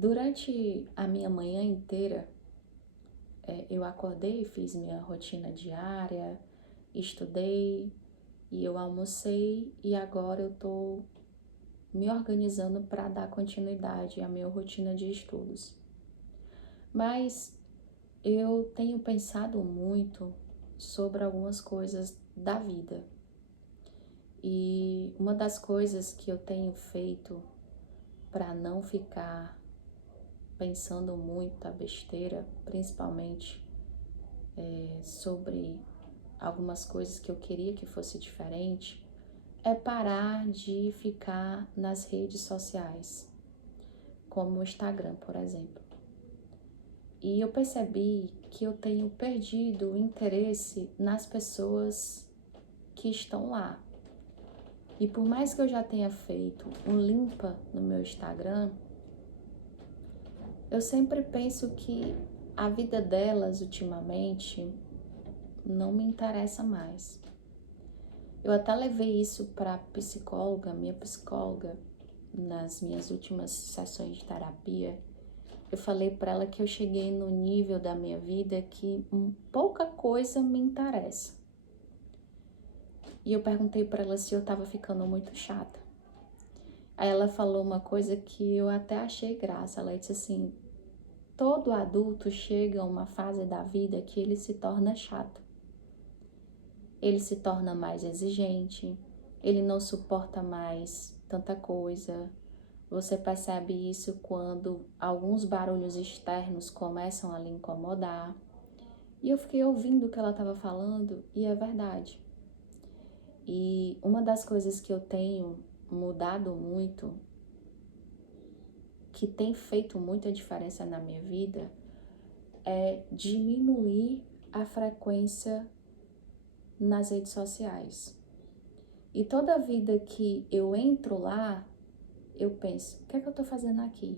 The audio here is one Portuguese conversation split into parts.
Durante a minha manhã inteira, eu acordei, fiz minha rotina diária, estudei e eu almocei e agora eu tô me organizando para dar continuidade à minha rotina de estudos. Mas eu tenho pensado muito sobre algumas coisas da vida. E uma das coisas que eu tenho feito para não ficar pensando muita besteira, principalmente sobre algumas coisas que eu queria que fosse diferente, é parar de ficar nas redes sociais, como o Instagram, por exemplo. E eu percebi que eu tenho perdido o interesse nas pessoas que estão lá. E por mais que eu já tenha feito um limpa no meu Instagram, eu sempre penso que a vida delas ultimamente não me interessa mais. Eu até levei isso para psicóloga, minha psicóloga, nas minhas últimas sessões de terapia. Eu falei para ela que eu cheguei no nível da minha vida que pouca coisa me interessa. E eu perguntei para ela se eu estava ficando muito chata. Aí ela falou uma coisa que eu até achei graça. Ela disse assim: todo adulto chega a uma fase da vida que ele se torna chato. Ele se torna mais exigente, ele não suporta mais tanta coisa. Você percebe isso quando alguns barulhos externos começam a lhe incomodar. E eu fiquei ouvindo o que ela estava falando e é verdade. E uma das coisas que eu tenho mudado muito, que tem feito muita diferença na minha vida, é diminuir a frequência nas redes sociais. E toda vida que eu entro lá, eu penso: o que é que eu tô fazendo aqui?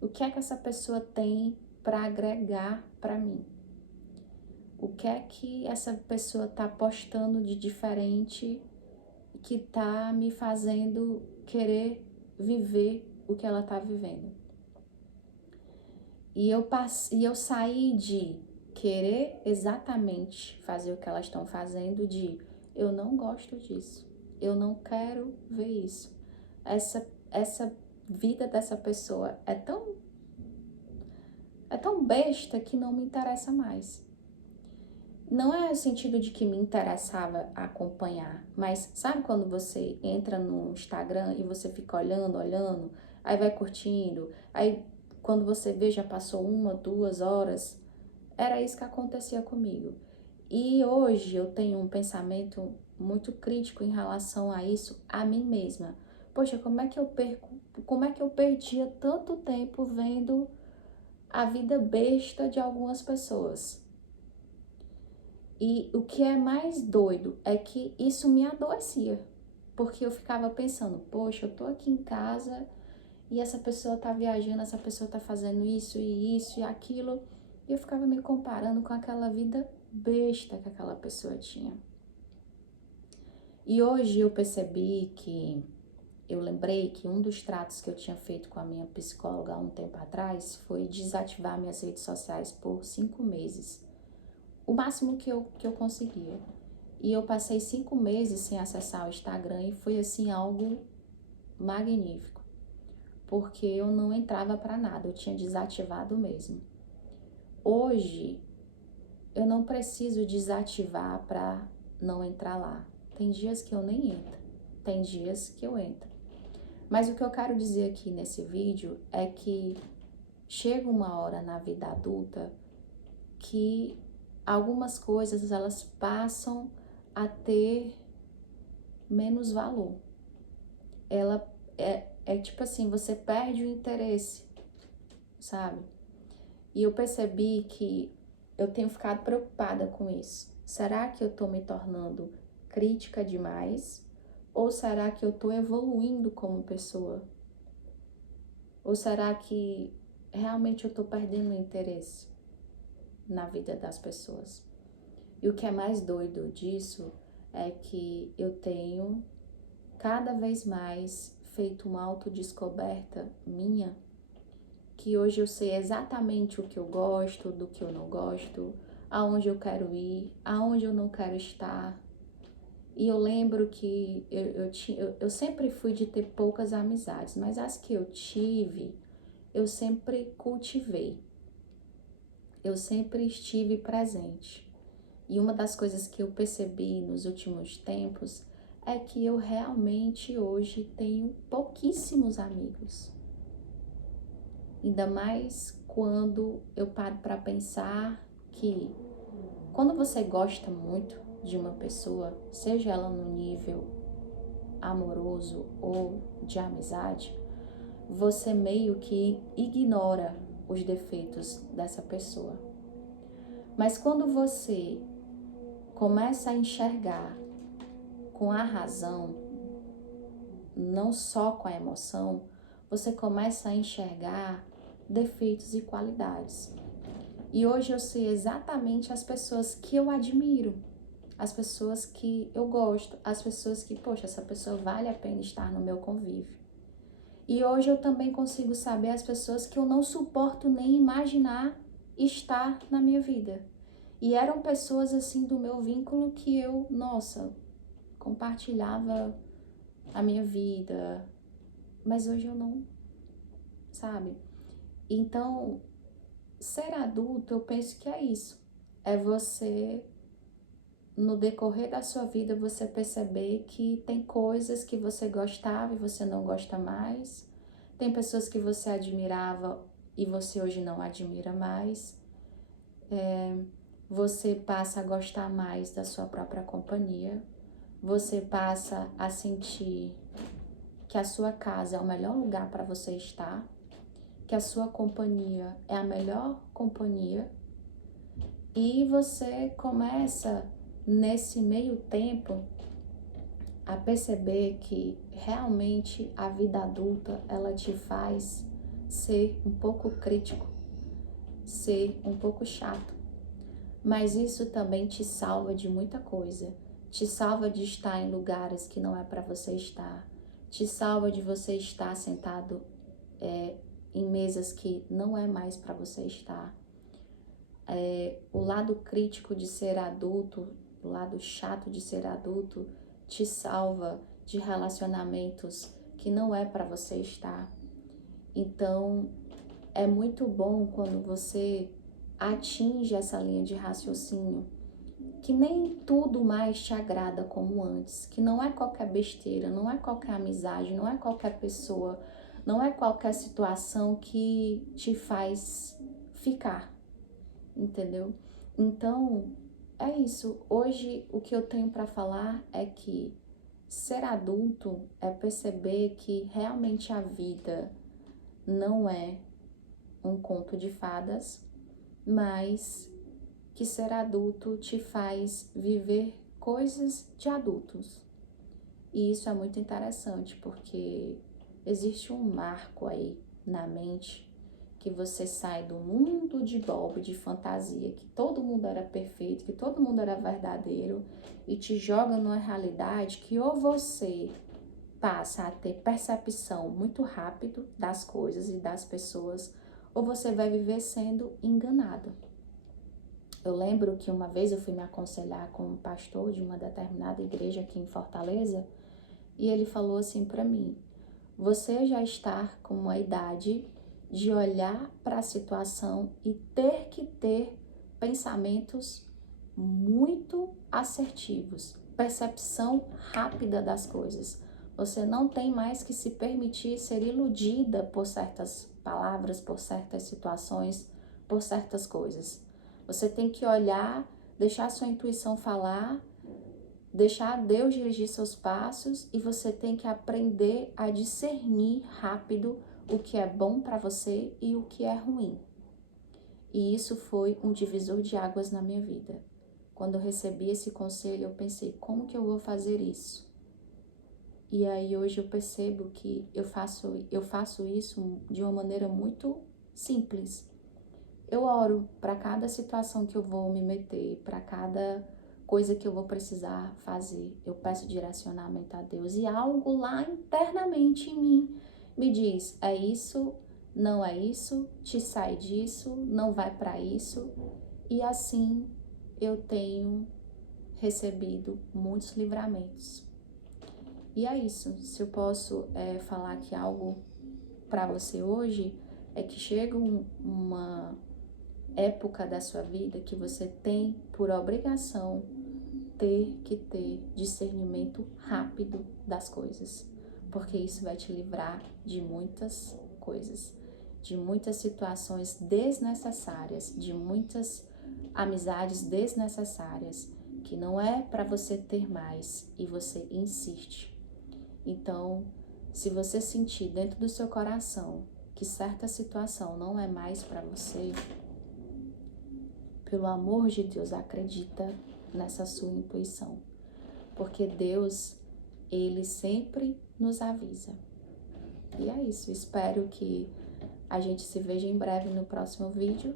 O que é que essa pessoa tem para agregar para mim? O que é que essa pessoa tá postando de diferente que tá me fazendo querer viver o que ela tá vivendo? E eu saí de querer exatamente fazer o que elas estão fazendo, de eu não gosto disso, eu não quero ver isso. Essa vida dessa pessoa é tão besta que não me interessa mais. Não é o sentido de que me interessava acompanhar, mas sabe quando você entra no Instagram e você fica olhando, aí vai curtindo, aí quando você vê já passou 1, 2 horas? Era isso que acontecia comigo. E hoje eu tenho um pensamento muito crítico em relação a isso, a mim mesma. Poxa, como é que eu perdia tanto tempo vendo a vida besta de algumas pessoas? E o que é mais doido é que isso me adoecia, porque eu ficava pensando: poxa, eu tô aqui em casa e essa pessoa tá viajando, essa pessoa tá fazendo isso e aquilo, e eu ficava me comparando com aquela vida besta que aquela pessoa tinha. E hoje eu lembrei que um dos tratos que eu tinha feito com a minha psicóloga há um tempo atrás foi desativar minhas redes sociais por 5 meses. O máximo que eu conseguia. E eu passei 5 meses sem acessar o Instagram e foi assim algo magnífico, porque eu não entrava para nada, eu tinha desativado mesmo. Hoje eu não preciso desativar para não entrar lá. Tem dias que eu nem entro, tem dias que eu entro. Mas o que eu quero dizer aqui nesse vídeo é que chega uma hora na vida adulta que algumas coisas elas passam a ter menos valor. Ela é tipo assim, você perde o interesse, sabe? E eu percebi que eu tenho ficado preocupada com isso. Será que eu tô me tornando crítica demais? Ou será que eu tô evoluindo como pessoa? Ou será que realmente eu tô perdendo o interesse na vida das pessoas? E o que é mais doido disso é que eu tenho cada vez mais feito uma autodescoberta minha que hoje eu sei exatamente o que eu gosto, do que eu não gosto, aonde eu quero ir, aonde eu não quero estar. E eu lembro que eu sempre fui de ter poucas amizades, mas as que eu tive, eu sempre cultivei. Eu sempre estive presente. E uma das coisas que eu percebi nos últimos tempos é que eu realmente hoje tenho pouquíssimos amigos. Ainda mais quando eu paro para pensar que quando você gosta muito de uma pessoa, seja ela no nível amoroso ou de amizade, você meio que ignora os defeitos dessa pessoa. Mas quando você começa a enxergar com a razão, não só com a emoção, você começa a enxergar defeitos e qualidades. E hoje eu sei exatamente as pessoas que eu admiro, as pessoas que eu gosto, as pessoas que, poxa, essa pessoa vale a pena estar no meu convívio. E hoje eu também consigo saber as pessoas que eu não suporto nem imaginar estar na minha vida. E eram pessoas assim do meu vínculo que eu, nossa, compartilhava a minha vida, mas hoje eu não, sabe? Então, ser adulto, eu penso que é isso. É você, no decorrer da sua vida, você perceber que tem coisas que você gostava e você não gosta mais. Tem pessoas que você admirava e você hoje não admira mais. Você passa a gostar mais da sua própria companhia. Você passa a sentir que a sua casa é o melhor lugar para você estar, que a sua companhia é a melhor companhia, e você começa, nesse meio tempo, a perceber que realmente a vida adulta, ela te faz ser um pouco crítico, ser um pouco chato, mas isso também te salva de muita coisa. Te salva de estar em lugares que não é para você estar, te salva de você estar sentado em mesas que não é mais para você estar. O lado crítico de ser adulto, o lado chato de ser adulto, te salva de relacionamentos que não é para você estar. Então, é muito bom quando você atinge essa linha de raciocínio, que nem tudo mais te agrada como antes, que não é qualquer besteira, não é qualquer amizade, não é qualquer pessoa, não é qualquer situação que te faz ficar, entendeu? Então, é isso. Hoje, o que eu tenho para falar é que ser adulto é perceber que realmente a vida não é um conto de fadas, mas que ser adulto te faz viver coisas de adultos. E isso é muito interessante, porque existe um marco aí na mente que você sai do mundo de Bob, de fantasia, que todo mundo era perfeito, que todo mundo era verdadeiro, e te joga numa realidade que ou você passa a ter percepção muito rápido das coisas e das pessoas, ou você vai viver sendo enganado. Eu lembro que uma vez eu fui me aconselhar com um pastor de uma determinada igreja aqui em Fortaleza, e ele falou assim para mim: você já está com uma idade de olhar para a situação e ter que ter pensamentos muito assertivos, percepção rápida das coisas. Você não tem mais que se permitir ser iludida por certas palavras, por certas situações, por certas coisas. Você tem que olhar, deixar sua intuição falar, deixar Deus dirigir seus passos, e você tem que aprender a discernir rápido o que é bom para você e o que é ruim. E isso foi um divisor de águas na minha vida. Quando eu recebi esse conselho, eu pensei, como que eu vou fazer isso? E aí hoje eu percebo que eu faço isso de uma maneira muito simples. Eu oro para cada situação que eu vou me meter, para cada coisa que eu vou precisar fazer. Eu peço direcionamento a Deus, e algo lá internamente em mim me diz, é isso, não é isso, te sai disso, não vai para isso. E assim eu tenho recebido muitos livramentos. E é isso. Se eu posso falar aqui algo para você hoje, é que chega uma época da sua vida que você tem por obrigação ter que ter discernimento rápido das coisas, porque isso vai te livrar de muitas coisas, de muitas situações desnecessárias, de muitas amizades desnecessárias, que não é para você ter mais e você insiste. Então, se você sentir dentro do seu coração que certa situação não é mais para você, pelo amor de Deus, acredita nessa sua intuição, porque Deus, Ele sempre nos avisa. E é isso, espero que a gente se veja em breve no próximo vídeo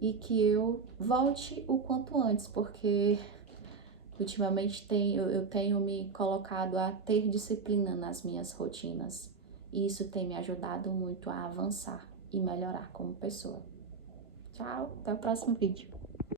e que eu volte o quanto antes, porque ultimamente eu tenho me colocado a ter disciplina nas minhas rotinas e isso tem me ajudado muito a avançar e melhorar como pessoa. Tchau, até o próximo vídeo.